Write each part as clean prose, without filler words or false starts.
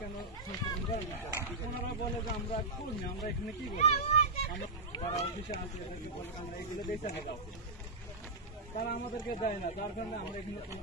কেন সংশোধন করেন না? ওনারা বলে যে আমরা কর্মী, আমরা এখানে কি করবো, আমরা যারা অফিসে আছে এদেরকে বলে আমরা এগুলো দিতে হবে, তারা আমাদেরকে দেয় না, যার কারণে আমরা এখানে কোনো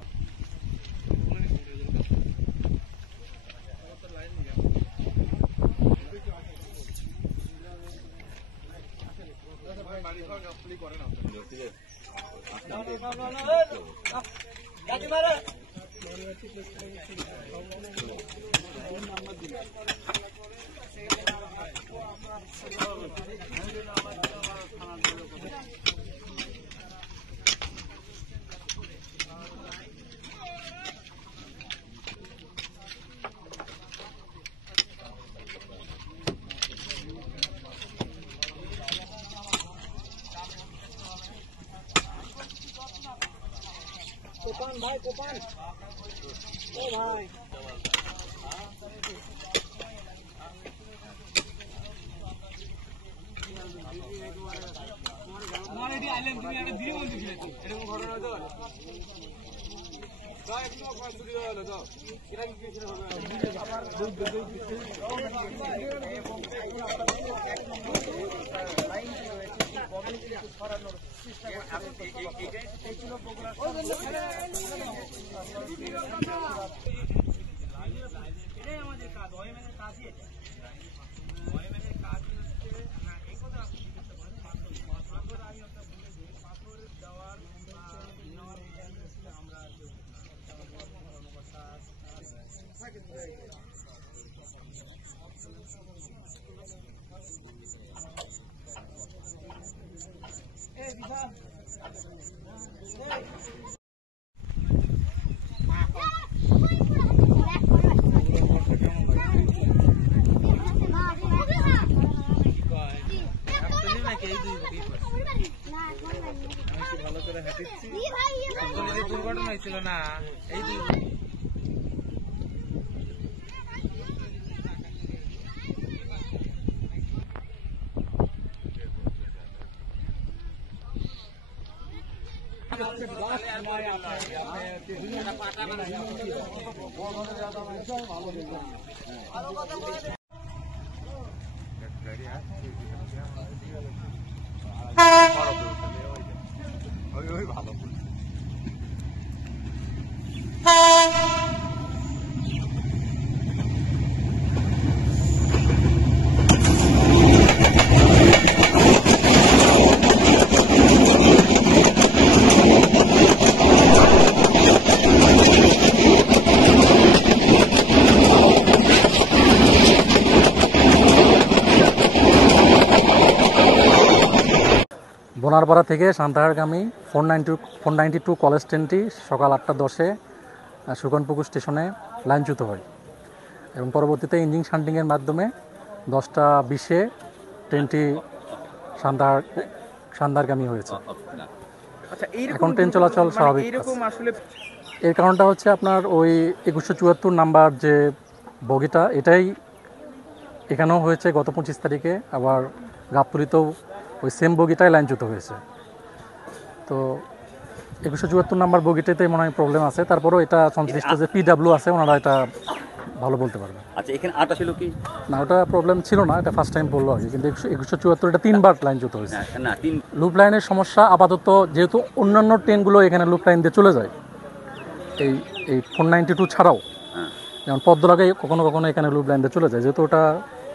কোপান ভাই, কোপান ও ভাই আমার এটি আইলেন, তুমি একটা দিদি বলতেছিলে তো এরকম ঘটনা তো এখনো চুরি হলো তো এটা কি কিছু হবে আবার এটাই আমাদের কাজ, ওএমএনের কাজই এটা। ওএমএনের কাজ হচ্ছে এই কথা পাথর আমি একটা বলেছি, পাথর দেওয়ার নেওয়ার আমরা ভালো করে হাঁটিচ্ছি, দুর্ঘটনা হয়েছিল না এই ভালো বোনারপাড়া থেকে সান্তাহারগামী 492 কলেজ ট্রেনটি সকাল 8:10 সুকনপুকুর স্টেশনে লাইনচ্যুত হয় এবং পরবর্তীতে ইঞ্জিন শান্টিংয়ের মাধ্যমে 10:20 ট্রেনটি সান্তাহারগামী হয়েছে। এখন ট্রেন চলাচল স্বাভাবিক। এর কারণটা হচ্ছে আপনার ওই 2174 নাম্বার যে বগিটা, এটাই এখানেও হয়েছে গত 25 তারিখে, আবার গাবতলীতেও ওই সেম বগিটাই লাইনচ্যুত হয়েছে। তো 2174 নাম্বার বগিটাতে মনে হয় প্রবলেম আছে, তারপরেও এটা সংশ্লিষ্ট যে পিডাব্লিউ আছে ওনারা এটা ভালো বলতে পারবে। আচ্ছা, এখানে আটা ছিল কি না, ওটা প্রবলেম ছিল না, এটা ফার্স্ট টাইম বললো আর কি, কিন্তু 2174 এটা 3বার লাইনচ্যুত হয়েছে। না, লুপ লাইনের সমস্যা আপাতত, যেহেতু অন্যান্য ট্রেনগুলো এখানে লুপ লাইন দিয়ে চলে যায়, এই 492 ছাড়াও, যেমন পদ্মলাগায় কখনো কখনো এখানে লুপ লাইন দিয়ে চলে যায়, যেহেতু ওটা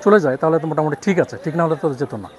চলে যায় তাহলে তো মোটামুটি ঠিক আছে, ঠিক না হলে তো যেত না।